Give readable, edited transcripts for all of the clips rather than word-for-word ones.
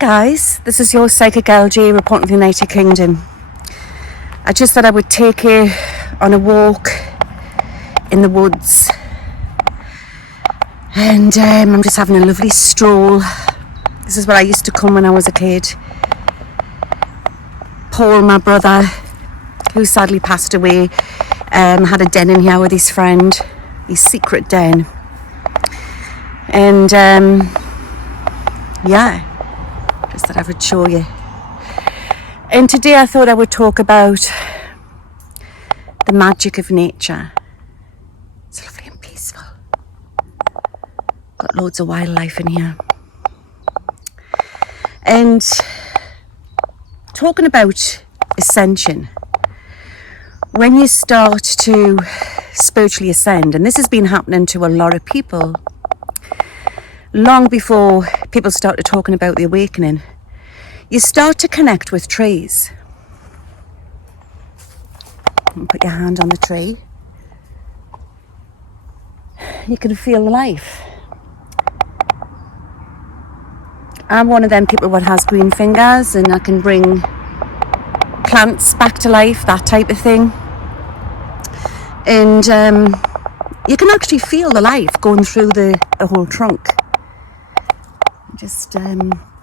guys, this is your PSYCHICLJ reporting from the United Kingdom. I just thought I would take you on a walk in the woods, and I'm just having a lovely stroll. This is where I used to come when I was a kid. Paul, my brother, who sadly passed away, had a den in here with his friend, his secret den. And yeah, just thought I would show you. And today I thought I would talk about the magic of nature. It's lovely and peaceful. Got loads of wildlife in here. And talking about ascension, when you start to spiritually ascend, and this has been happening to a lot of people long before people started talking about the awakening, you start to connect with trees. And put your hand on the tree. You can feel life. I'm one of them people that has green fingers, and I can bring plants back to life, that type of thing. And you can actually feel the life going through the whole trunk. Just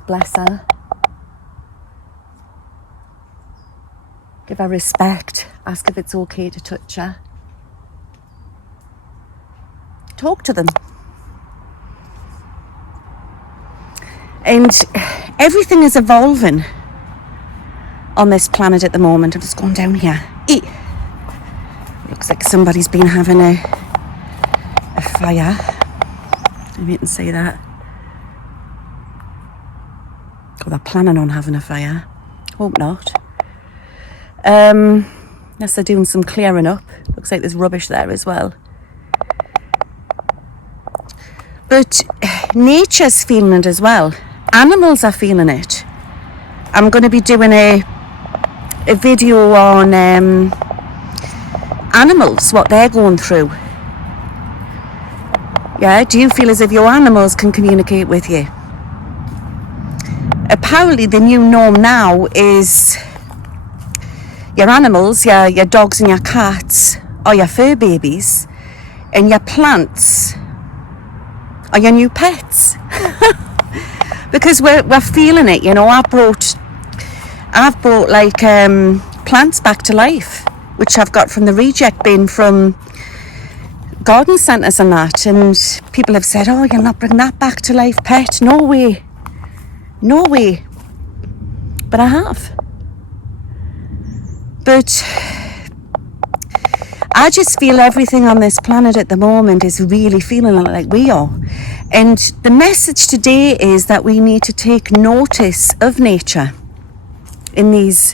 bless her. Give her respect. Ask if it's okay to touch her. Talk to them. And everything is evolving on this planet at the moment. I'm just going down here. Looks like somebody's been having a fire. I didn't say that. Or they're planning on having a fire. Hope not. Unless they're doing some clearing up. Looks like there's rubbish there as well. But nature's feeling it as well. Animals are feeling it. I'm going to be doing a video on animals, what they're going through. Yeah, do you feel as if your animals can communicate with you? Apparently the new norm now is your animals, your dogs and your cats, or your fur babies, and your plants are your new pets. Because we're feeling it, you know. I've brought like plants back to life, which I've got from the reject bin from garden centres and that, and people have said, oh, you'll not bring that back to life, pet? No way. No way. But I have. But I just feel everything on this planet at the moment is really feeling like we are. And the message today is that we need to take notice of nature in these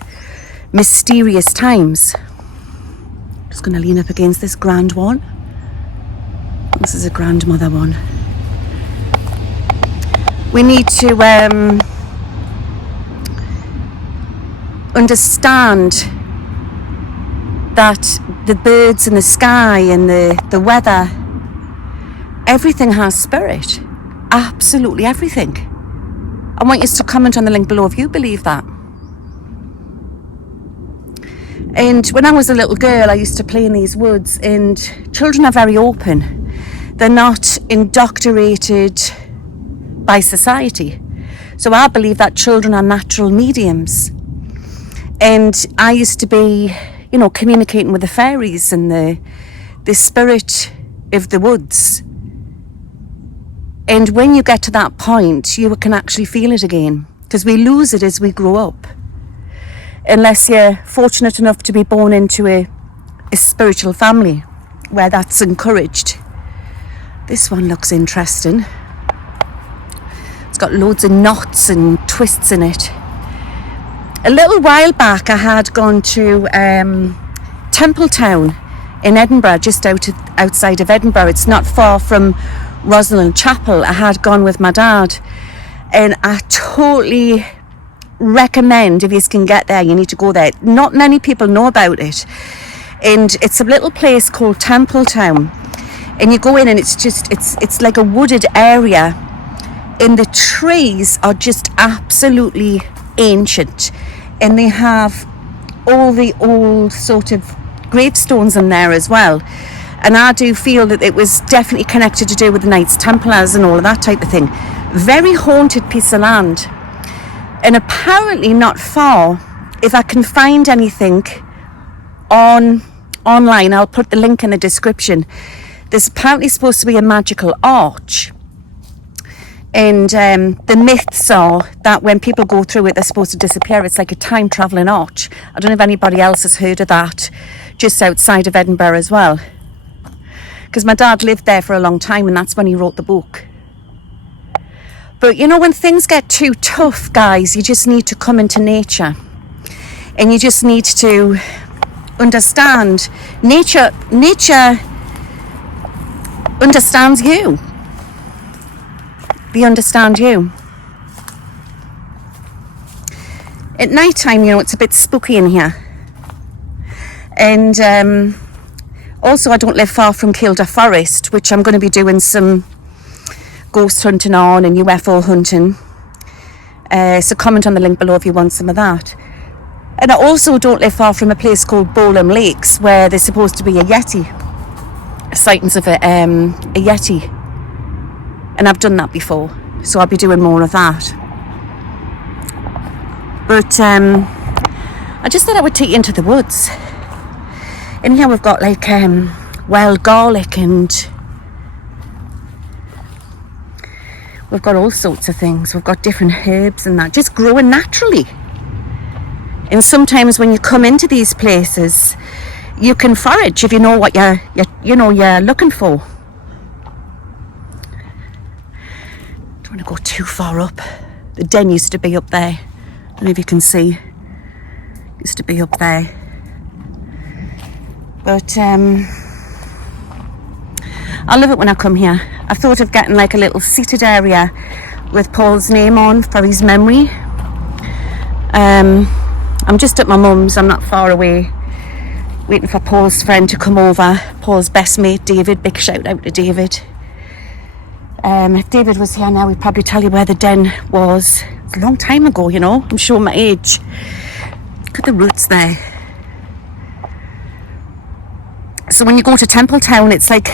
mysterious times. I'm just going to lean up against this grand one. This is a grandmother one. We need to understand that the birds in the sky and the weather, everything has spirit. Absolutely everything. I want you to comment on the link below if you believe that. And when I was a little girl, I used to play in these woods, and children are very open. They're not indoctrinated by society. So I believe that children are natural mediums. And I used to be, you know, communicating with the fairies and the spirit of the woods. And when you get to that point, you can actually feel it again, because we lose it as we grow up. Unless you're fortunate enough to be born into a spiritual family where that's encouraged. This one looks interesting. It's got loads of knots and twists in it. A little while back I had gone to Templetown in Edinburgh, just outside of Edinburgh. It's not far from Rosalind Chapel. I had gone with my dad, and I totally recommend, if you can get there, you need to go there. Not many people know about it. And it's a little place called Templetown, and you go in and it's like a wooded area, And the trees are just absolutely ancient, and they have all the old sort of gravestones in there as well. And I do feel that it was definitely connected to do with the Knights Templars and all of that type of thing. Very haunted piece of land. And apparently not far, if I can find anything online, I'll put the link in the description. There's apparently supposed to be a magical arch. And the myths are that when people go through it, they're supposed to disappear. It's like a time travelling arch. I don't know if anybody else has heard of that, just outside of Edinburgh as well. Because my dad lived there for a long time, and that's when he wrote the book. But you know, when things get too tough, guys, you just need to come into nature. And you just need to understand. Nature understands you. They understand you. At night time, you know, it's a bit spooky in here. And also, I don't live far from Kielder Forest, which I'm going to be doing some ghost hunting on and UFO hunting. So comment on the link below if you want some of that. And I also don't live far from a place called Bowlam Lakes, where there's supposed to be a Yeti. Sightings of a Yeti. And I've done that before, so I'll be doing more of that. But I just thought I would take you into the woods. In here we've got like wild garlic, and we've got all sorts of things. We've got different herbs and that, just growing naturally. And sometimes when you come into these places, you can forage if you know what you're looking for. Don't want to go too far up. The den used to be up there. I don't know if you can see. It used to be up there. But I love it when I come here. I thought of getting like a little seated area with Paul's name on for his memory. I'm just at my mum's. I'm not far away, waiting for Paul's friend to come over. Paul's best mate, David. Big shout out to David. If David was here now, he'd probably tell you where the den was. It's a long time ago, you know. I'm showing my age. Look at the roots there. So when you go to Templetown, it's like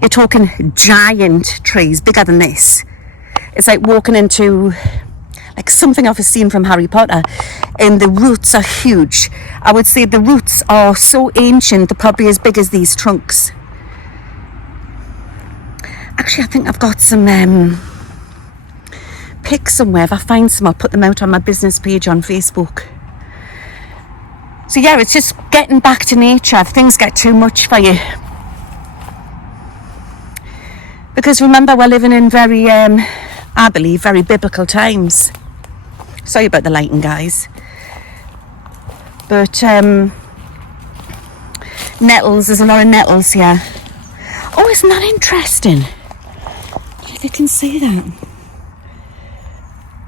you're talking giant trees, bigger than this. It's like walking into like something off a scene from Harry Potter. And the roots are huge. I would say the roots are so ancient, they're probably as big as these trunks. Actually, I think I've got some pics somewhere. If I find some, I'll put them out on my business page on Facebook. So yeah, it's just getting back to nature if things get too much for you. Because remember, we're living in very, I believe, very biblical times. Sorry about the lighting, guys. But nettles, there's a lot of nettles here. Oh, isn't that interesting? If you can see that.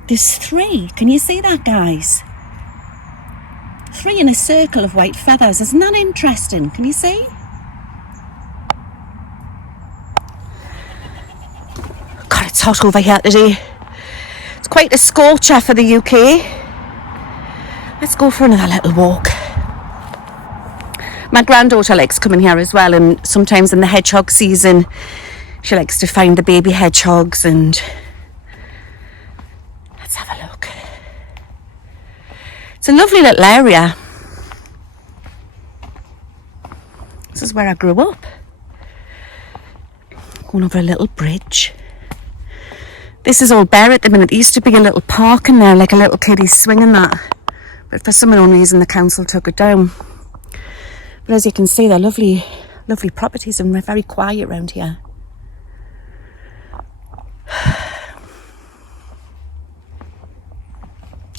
There's 3. Can you see that, guys? 3 in a circle of white feathers. Isn't that interesting? Can you see? God, it's hot over here today. It's quite a scorcher for the UK. Let's go for another little walk. My granddaughter likes coming here as well, and sometimes in the hedgehog season she likes to find the baby hedgehogs. And let's have a look. It's a lovely little area. This is where I grew up. Going over a little bridge. This is all bare at the minute. There used to be a little park in there, like a little kiddie swing and that. But for some unknown reason, the council took it down. But as you can see, they're lovely, lovely properties, and we're very quiet around here.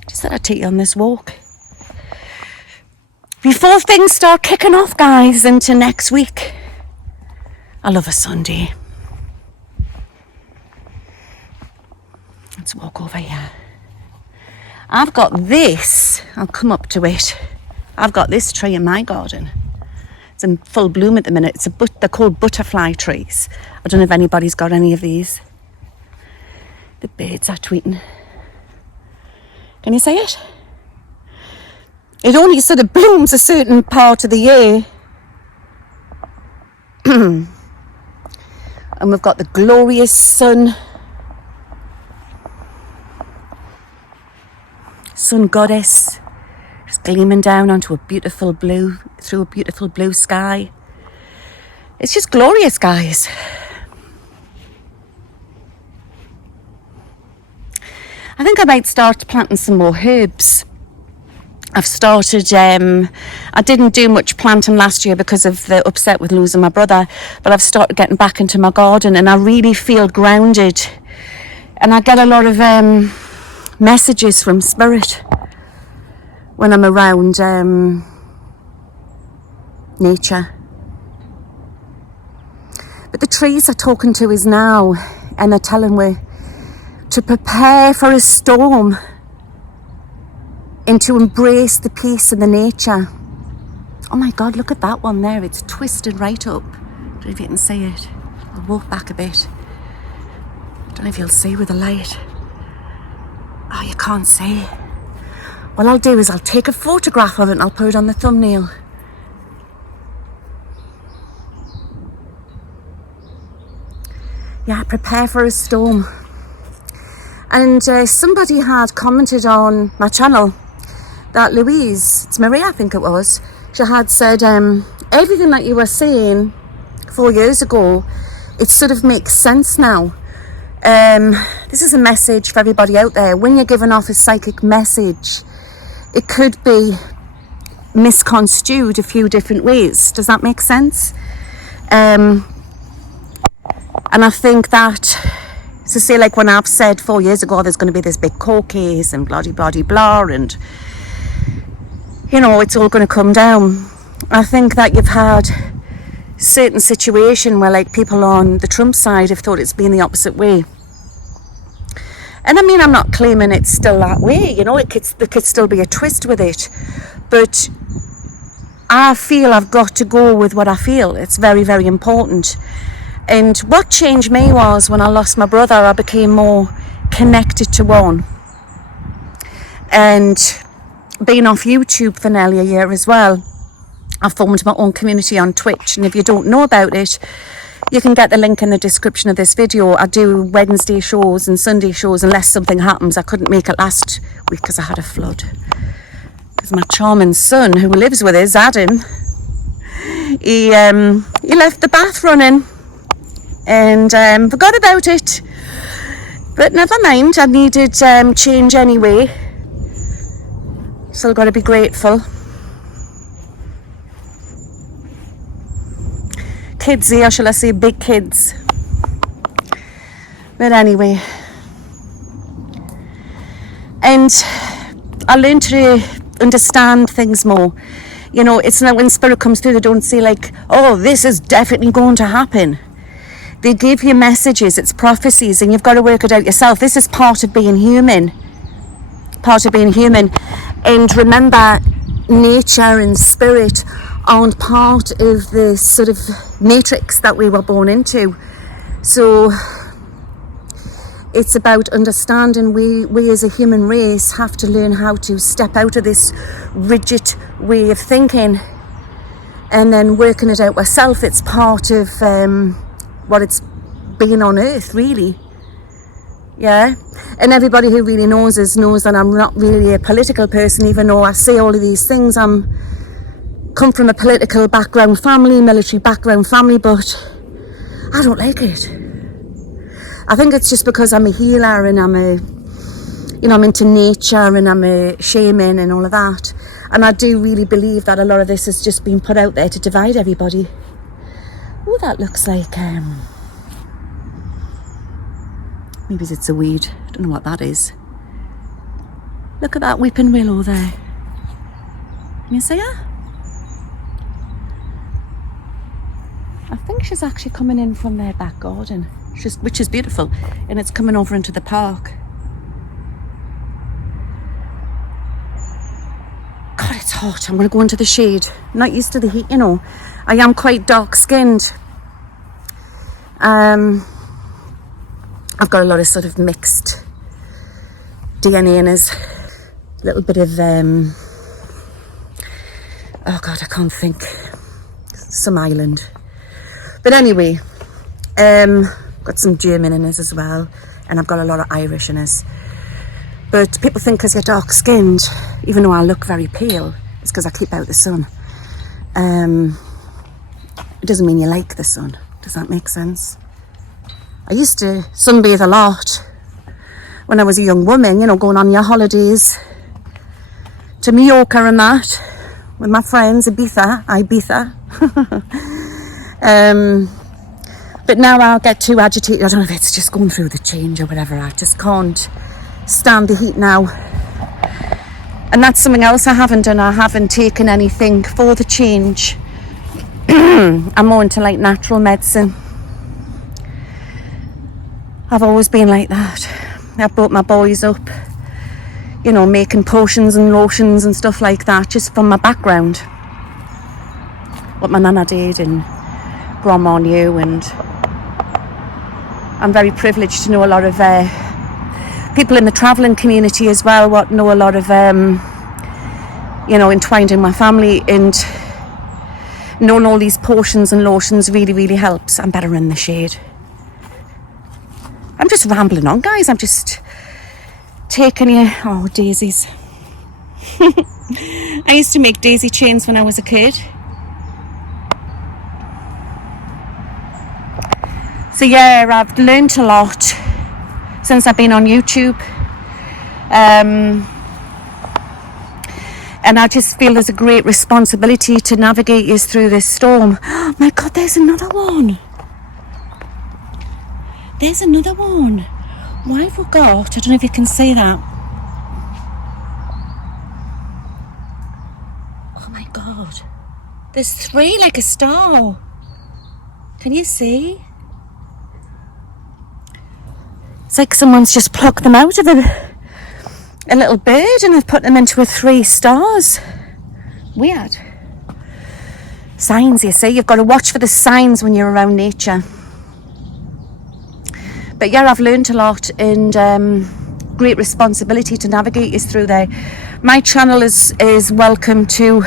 Just thought I'd take you on this walk. Before things start kicking off, guys, into next week. I love a Sunday. Let's walk over here. I've got this. I'll come up to it. I've got this tree in my garden. It's in full bloom at the minute. They're called butterfly trees. I don't know if anybody's got any of these. The birds are tweeting. Can you see it? It only sort of blooms a certain part of the year. And we've got the glorious sun goddess just gleaming down onto a beautiful blue, through a beautiful blue sky. It's just glorious, guys. I think I might start planting some more herbs. I've started, I didn't do much planting last year because of the upset with losing my brother, but I've started getting back into my garden and I really feel grounded. And I get a lot of messages from Spirit when I'm around nature. But the trees are talking to us now and they're telling me to prepare for a storm and to embrace the peace in the nature. Oh my God, look at that one there. It's twisted right up. I don't know if you can see it. I'll walk back a bit. I don't know if you'll see with the light. Oh, you can't see. What I'll do is I'll take a photograph of it and I'll put it on the thumbnail. Yeah, prepare for a storm. And somebody had commented on my channel that Louise, it's Maria I think it was, she had said everything that you were saying 4 years ago, it sort of makes sense now. This is a message for everybody out there. When you're giving off a psychic message, it could be misconstrued a few different ways. Does that make sense? And I think that, so say like when I've said 4 years ago there's going to be this big court case and blah blah blah and you know it's all going to come down. I think that you've had certain situation where like people on the Trump side have thought it's been the opposite way. And I mean, I'm not claiming it's still that way, you know, there could still be a twist with it. But I feel I've got to go with what I feel. It's very, very important. And what changed me was when I lost my brother, I became more connected to one. And being off YouTube for nearly a year as well, I formed my own community on Twitch. And if you don't know about it, you can get the link in the description of this video. I do Wednesday shows and Sunday shows unless something happens. I couldn't make it last week because I had a flood. Because my charming son, who lives with us, Adam, he left the bath running and forgot about it. But never mind, I needed change anyway. Still got to be grateful. Kids here, shall I say big kids. But anyway. And I learned to understand things more. You know, it's not when Spirit comes through, they don't say like, oh, this is definitely going to happen. They give you messages, it's prophecies, and you've got to work it out yourself. This is part of being human. Part of being human. And remember, nature and spirit aren't part of the sort of matrix that we were born into. So it's about understanding we as a human race have to learn how to step out of this rigid way of thinking and then working it out ourselves. It's part of what it's been on earth, really. Yeah, and everybody who really knows us knows that I'm not really a political person, even though I say all of these things. I'm come from a political background family, military background family, but I don't like it. I think it's just because I'm a healer and I'm into nature and I'm a shaman and all of that. And I do really believe that a lot of this has just been put out there to divide everybody. Oh, that looks like maybe it's a weed. I don't know what that is. Look at that weeping willow there. Can you see her? I think she's actually coming in from their back garden, which is beautiful, and it's coming over into the park. God, it's hot. I'm going to go into the shade. I'm not used to the heat, you know. I am quite dark-skinned. I've got a lot of sort of mixed DNA in us. A little bit of, oh God, I can't think. Some island. But anyway, got some German in us as well. And I've got a lot of Irish in us. But people think because you're dark skinned, even though I look very pale, it's because I keep out the sun. It doesn't mean you like the sun. Does that make sense? I used to sunbathe a lot when I was a young woman, you know, going on your holidays to Mallorca and that with my friends, Ibiza. But now I'll get too agitated. I don't know if it's just going through the change or whatever. I just can't stand the heat now. And that's something else I haven't done. I haven't taken anything for the change. I'm more into like natural medicine. I've always been like that. I brought my boys up, you know, making potions and lotions and stuff like that, just from my background. What my nana did and grandma knew, and I'm very privileged to know a lot of people in the travelling community as well, what know a lot of, you know, entwined in my family, and knowing all these potions and lotions really, really helps. I'm better in the shade. I'm just rambling on, guys. I'm just taking you... Oh, daisies. I used to make daisy chains when I was a kid. So yeah, I've learned a lot since I've been on YouTube. And I just feel there's a great responsibility to navigate you through this storm. Oh my God, there's another one. There's another one. Why have we got... I don't know if you can see that. Oh my God. There's 3 like a star. Can you see? It's like someone's just plucked them out of a little bird and have put them into a 3 stars. Weird. Signs, you see. You've got to watch for the signs when you're around nature. But yeah, I've learned a lot, and great responsibility to navigate us through there. My channel is welcome to,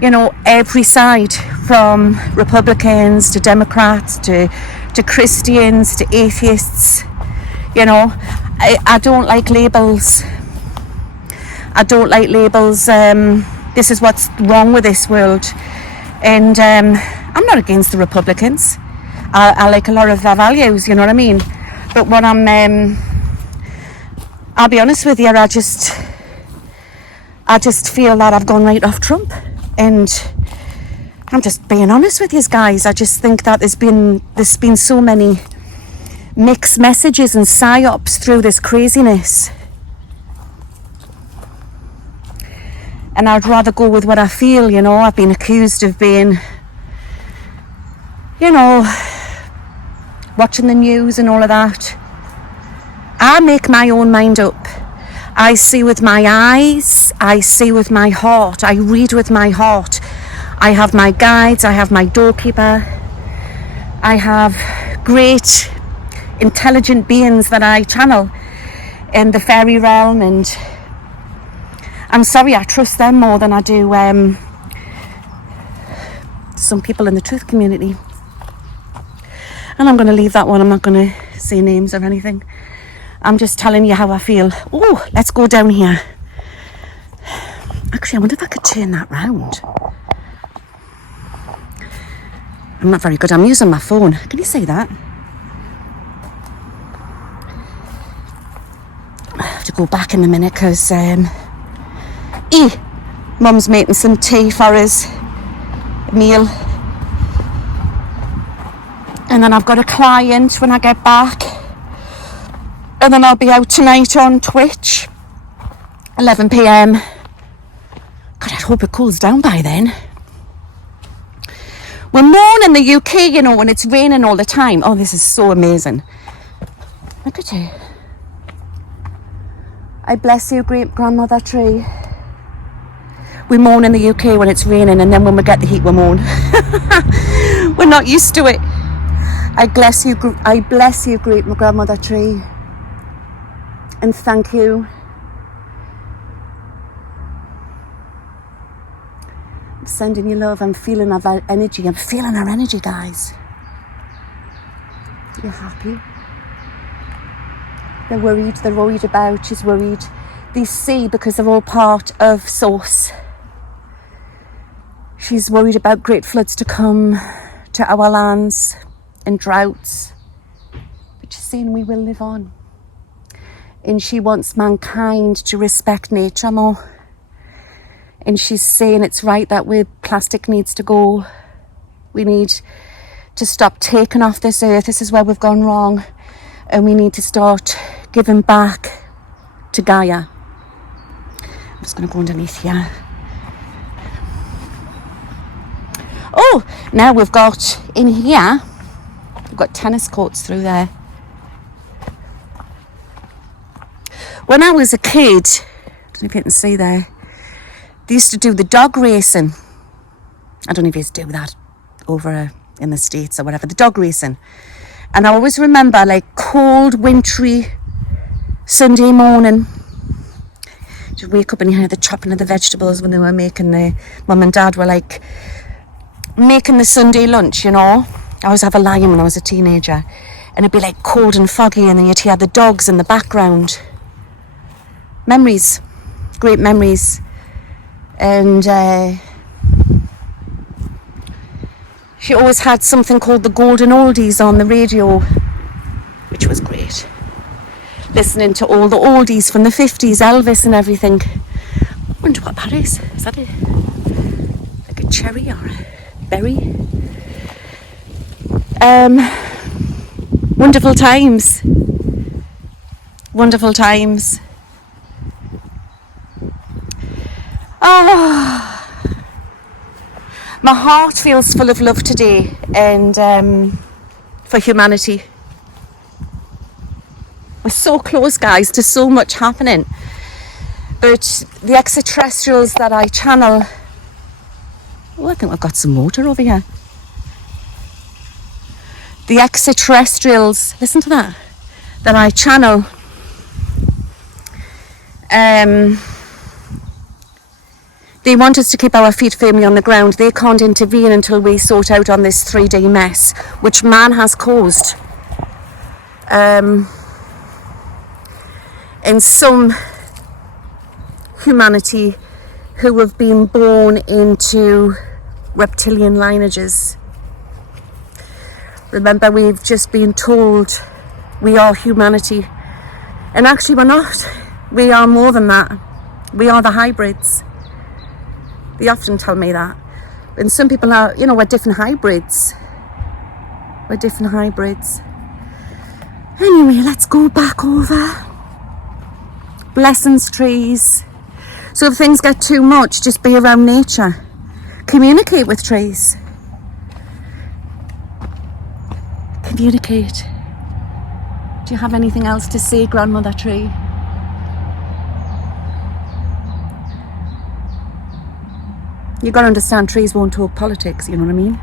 you know, every side, from Republicans to Democrats to Christians to atheists. You know, I don't like labels. I don't like labels. This is what's wrong with this world. And I'm not against the Republicans. I like a lot of their values, you know what I mean? But what I'll be honest with you, I just feel that I've gone right off Trump. And I'm just being honest with you guys. I just think that there's been so many mixed messages and psyops through this craziness. And I'd rather go with what I feel, you know. I've been accused of being, you know, watching the news and all of that. I make my own mind up. I see with my eyes, I see with my heart, I read with my heart. I have my guides, I have my doorkeeper, I have great intelligent beings that I channel in the fairy realm, and I'm sorry, I trust them more than I do some people in the truth community. And I'm going to leave that one. I'm not going to say names or anything. I'm just telling you how I feel. Oh, let's go down here. Actually, I wonder if I could turn that round. I'm not very good. I'm using my phone. Can you see that? I have to go back in a minute because Mum's making some tea for us. Meal. And then I've got a client when I get back. And then I'll be out tonight on Twitch. 11 p.m. God, I hope it cools down by then. We're more in the UK, you know, when it's raining all the time. Oh, this is so amazing. Look at you. I bless you, great grandmother tree. We moan in the UK when it's raining, and then when we get the heat, we moan. We're not used to it. I bless you, great grandmother tree, and thank you. I'm sending you love. I'm feeling our energy. I'm feeling our energy, guys. You're happy. They're worried about, she's worried. They see, because they're all part of Source. She's worried about great floods to come to our lands and droughts. But she's saying we will live on. And she wants mankind to respect nature more. And she's saying it's right that plastic needs to go. We need to stop taking off this earth. This is where we've gone wrong. And we need to start giving back to Gaia. I'm just going to go underneath here. Oh, now we've got in here, we've got tennis courts through there. When I was a kid, I don't know if you can see there, they used to do the dog racing. I don't know if you used to do that over in the States or whatever, the dog racing. And I always remember, like, cold, wintry Sunday morning. You wake up and you hear the chopping of the vegetables when they were making mum and dad were like making the Sunday lunch, you know. I always have a lion when I was a teenager. And it'd be like cold and foggy, and then you'd hear the dogs in the background. Memories. Great memories. And she always had something called the Golden Oldies on the radio, which was great. Listening to all the oldies from the 50s, Elvis and everything. I wonder what that is. Is that like a cherry or a berry? Wonderful times. Wonderful times. My heart feels full of love today, and for humanity. We're so close, guys, to so much happening. But the extraterrestrials that I channel... Oh, I think we've got some water over here. The extraterrestrials, listen to that, that I channel, they want us to keep our feet firmly on the ground. They can't intervene until we sort out on this 3-day mess, which man has caused. And some humanity who have been born into reptilian lineages. Remember, we've just been told we are humanity. And actually we're not. We are more than that. We are the hybrids. They often tell me that. And some people are, you know, we're different hybrids. We're different hybrids. Anyway, let's go back over. Blessings, trees. So if things get too much, just be around nature. Communicate with trees. Communicate. Do you have anything else to say, Grandmother Tree? You've got to understand, trees won't talk politics, you know what I mean?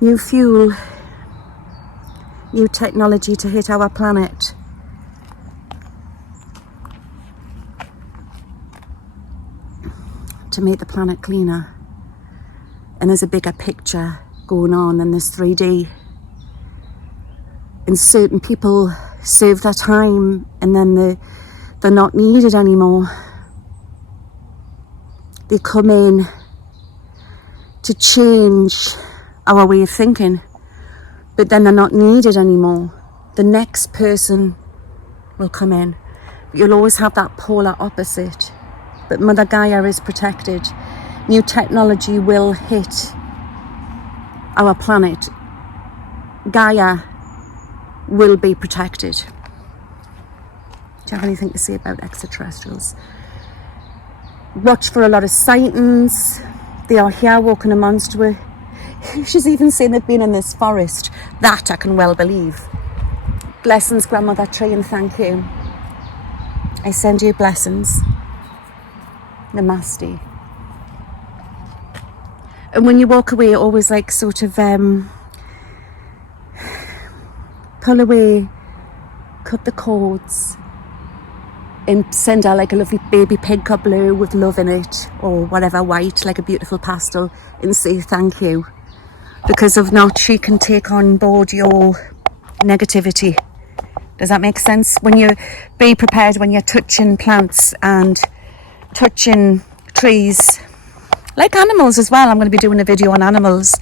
New fuel, new technology to hit our planet. To make the planet cleaner. And there's a bigger picture going on than this 3D. And certain people serve their time and then they're not needed anymore. They come in to change our way of thinking, but then they're not needed anymore. The next person will come in. You'll always have that polar opposite. But Mother Gaia is protected. New technology will hit our planet. Gaia will be protected. Do you have anything to say about extraterrestrials? Watch for a lot of sightings. They are here walking amongst us. She's even saying they've been in this forest. That I can well believe. Blessings, Grandmother Tree, and thank you. I send you blessings. Namaste. And when you walk away, always like sort of pull away, cut the cords, and send out like a lovely baby pink or blue with love in it, or whatever, white, like a beautiful pastel, and say thank you. Because if not, she can take on board your negativity. Does that make sense? When you be prepared when you're touching plants and touching trees, like animals as well. I'm going to be doing a video on animals,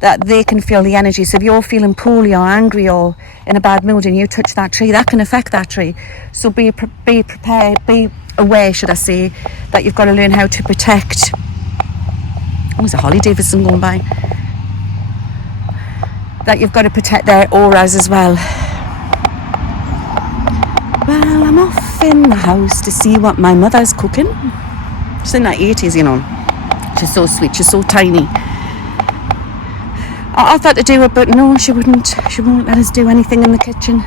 that they can feel the energy. So if you're feeling poorly or angry or in a bad mood and you touch that tree, that can affect that tree. So be prepared, be aware, should I say, that you've got to learn how to protect. Oh, there's a Holly Davidson going by. That you've got to protect their auras as well. Well, I'm off in the house to see what my mother's cooking. She's in her 80s, you know. She's so sweet, she's so tiny. I thought to do it, but no, she wouldn't. She won't let us do anything in the kitchen.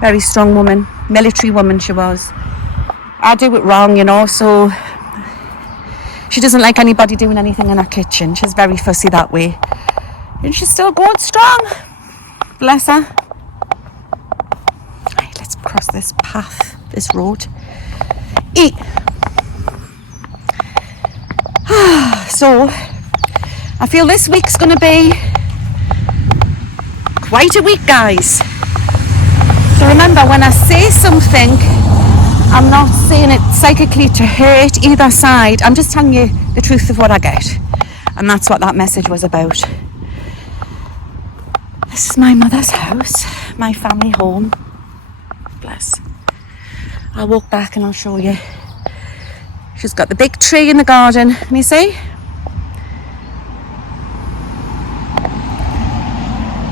Very strong woman, military woman she was. I do it wrong, you know, so she doesn't like anybody doing anything in her kitchen. She's very fussy that way. And she's still going strong. Bless her. Right, let's cross this path, this road. Eat. So, I feel this week's going to be quite a week, guys. So remember, when I say something, I'm not saying it psychically to hurt either side. I'm just telling you the truth of what I get. And that's what that message was about. This is my mother's house, my family home. Bless. I'll walk back and I'll show you. She's got the big tree in the garden. Can you see?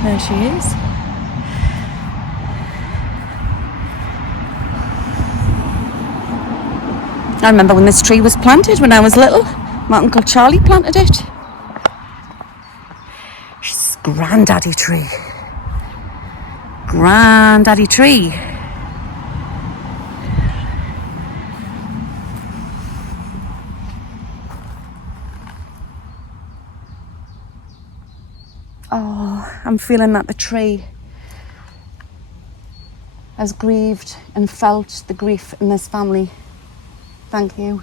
There she is. I remember when this tree was planted when I was little. My Uncle Charlie planted it. She's granddaddy tree. Granddaddy tree. Oh, I'm feeling that the tree has grieved and felt the grief in this family. Thank you.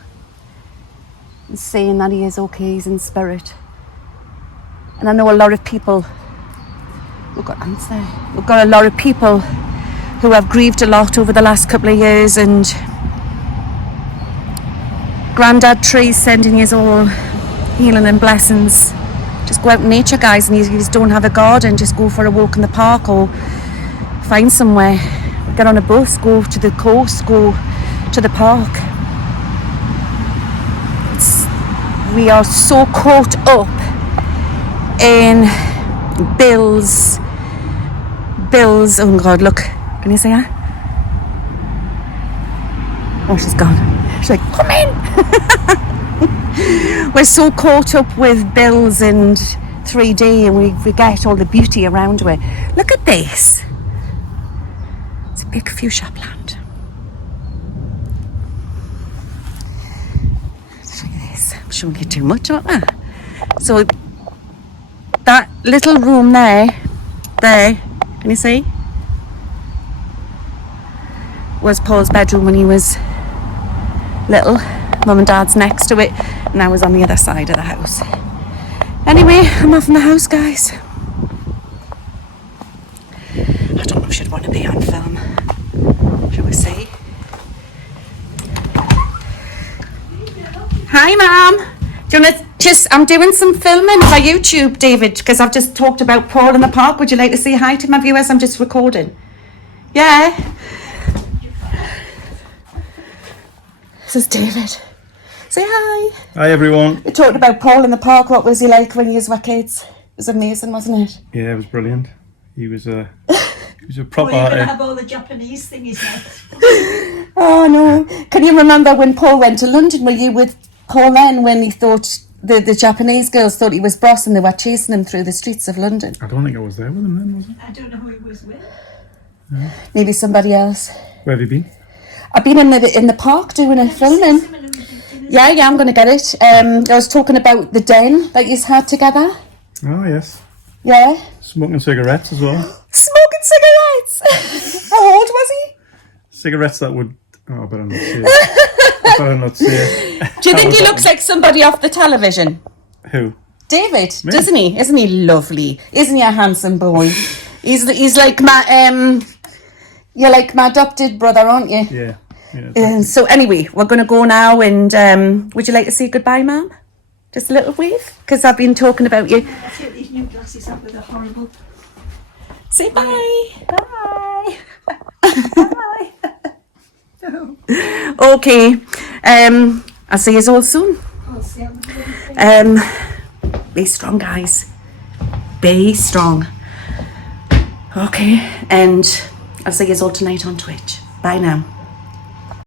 And saying that he is okay, he's in spirit. And I know a lot of people, we've got ants there. We've got a lot of people who have grieved a lot over the last couple of years, and Grandad Tree's sending you all healing and blessings. Just go out in nature, guys, and you just don't have a garden, just go for a walk in the park or find somewhere. Get on a bus, go to the coast, go to the park. We are so caught up in bills. Oh God, look, can you see her? Oh, she's gone. She's like, come in. We're so caught up with bills and 3D, and we forget all the beauty around it. Look at this. It's a big fuchsia plant. Look at this. I'm showing you too much, aren't I? So that little room there, can you see? Was Paul's bedroom when he was little. Mum and Dad's next to it, and I was on the other side of the house. Anyway, I'm off in the house, guys. I don't know if she'd want to be on film. Shall we see? Hi, Mum. Do you want to I'm doing some filming for YouTube, David, because I've just talked about Paul in the park. Would you like to say hi to my viewers? I'm just recording. Yeah. This is David. Say hi. Hi everyone. We talked about Paul in the park. What was he like when you were kids? It was amazing, wasn't it? Yeah, it was brilliant. He was a proper. Well, you're gonna have all the Japanese thingies next. Oh no! Can you remember when Paul went to London? Were you with Paul then when he thought the Japanese girls thought he was boss and they were chasing him through the streets of London? I don't think I was there with him then, was I? I don't know who he was with. No. Maybe somebody else. Where have you been? I've been in the park doing a filming. Yeah, I'm going to get it. I was talking about the den that you had together. Oh, yes. Yeah. Smoking cigarettes as well. Smoking cigarettes. How old was he? Cigarettes that would... Oh, I better not say it. I better not say it. Do you think he looks like somebody off the television? Who? David, Me? doesn't he? Isn't he lovely? Isn't he a handsome boy? He's like my you're like my adopted brother, aren't you? Yeah. Yeah. So anyway, we're going to go now, and would you like to say goodbye, Mum? Just a little wave, because I've been talking about you. I take these new glasses off with a horrible. Say bye. Bye. Bye. No. Okay. I'll see you all soon. I'll see how the Be strong, guys. Be strong. Okay, and I'll see you all tonight on Twitch. Bye now.